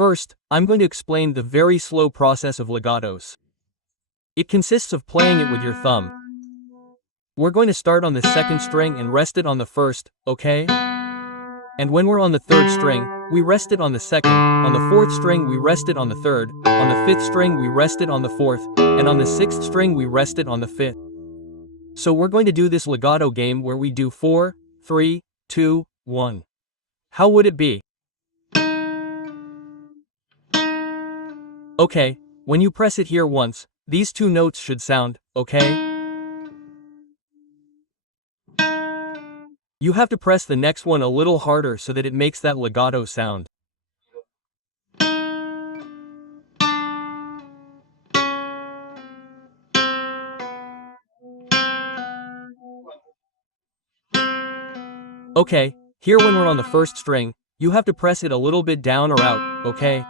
First, I'm going to explain the very slow process of legatos. It consists of playing it with your thumb. We're going to start on the second string and rest it on the first, okay? And when we're on the third string, we rest it on the second, on the fourth string we rest it on the third, on the fifth string we rest it on the fourth, and on the sixth string we rest it on the fifth. So we're going to do this legato game where we do 4, 3, 2, 1. How would it be? Okay, when you press it here once, these two notes should sound, okay? You have to press the next one a little harder so that it makes that legato sound. Okay, here when we're on the first string, you have to press it a little bit down or out, okay?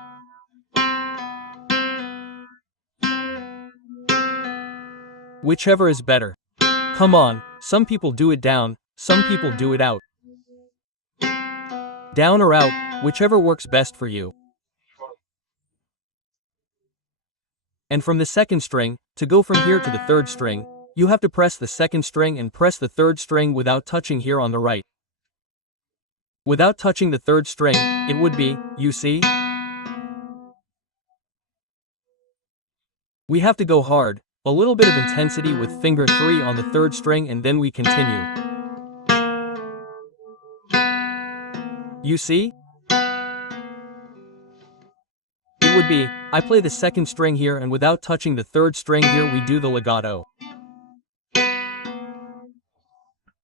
Whichever is better. Come on, some people do it down, some people do it out. Down or out, whichever works best for you. And from the second string, to go from here to the third string, you have to press the second string and press the third string without touching here on the right. Without touching the third string, it would be, you see? We have to go hard, a little bit of intensity with finger 3 on the third string and then we continue. You see? It would be, I play the second string here and without touching the third string here we do the legato.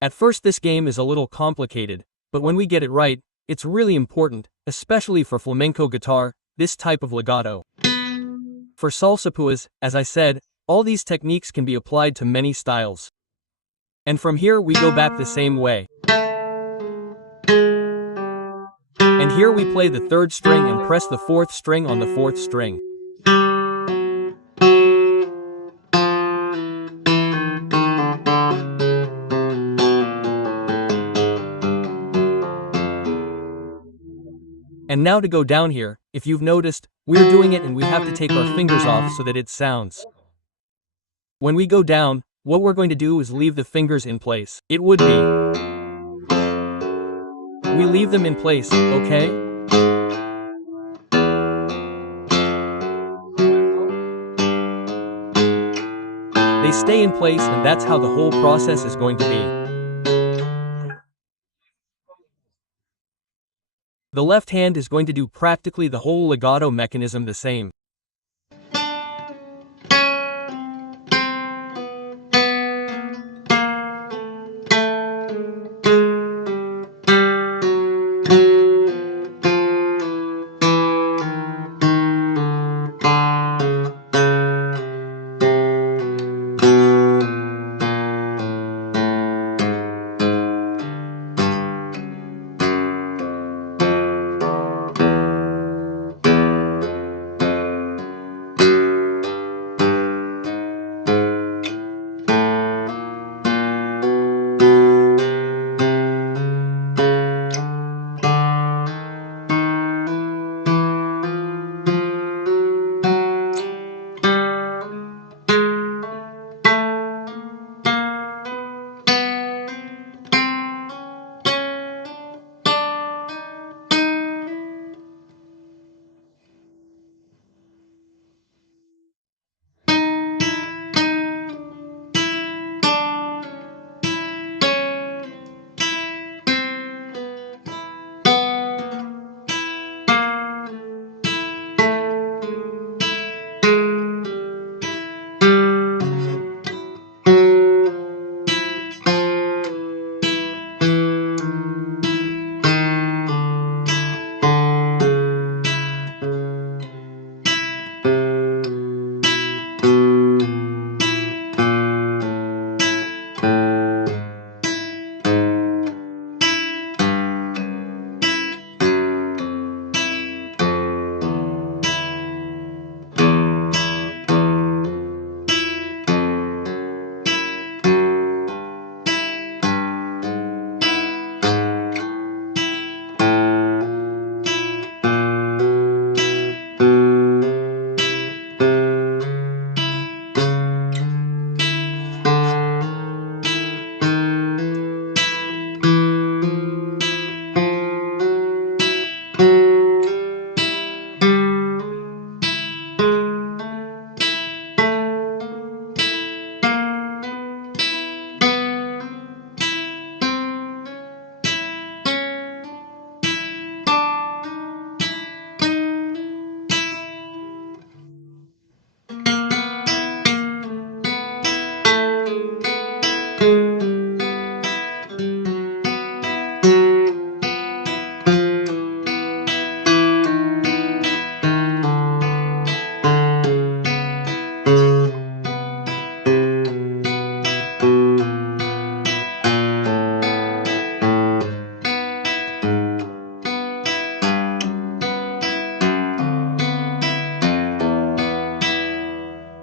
At first this game is a little complicated, but when we get it right, it's really important, especially for flamenco guitar, this type of legato. For salsa pues, as I said, all these techniques can be applied to many styles. And from here we go back the same way. And here we play the third string and press the fourth string on the fourth string. And now to go down here, if you've noticed, we're doing it and we have to take our fingers off so that it sounds. When we go down, what we're going to do is leave the fingers in place. It would be, we leave them in place, okay? They stay in place and that's how the whole process is going to be. The left hand is going to do practically the whole legato mechanism the same.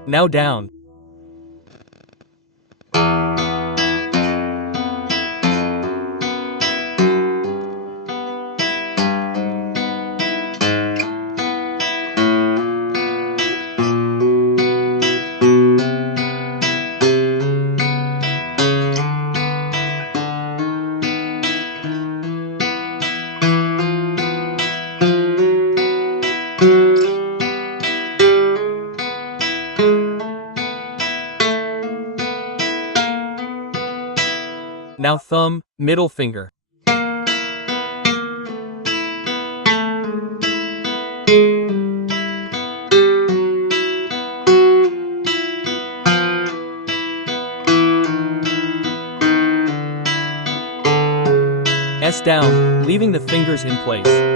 Now down. Now thumb, middle finger. S down, leaving the fingers in place.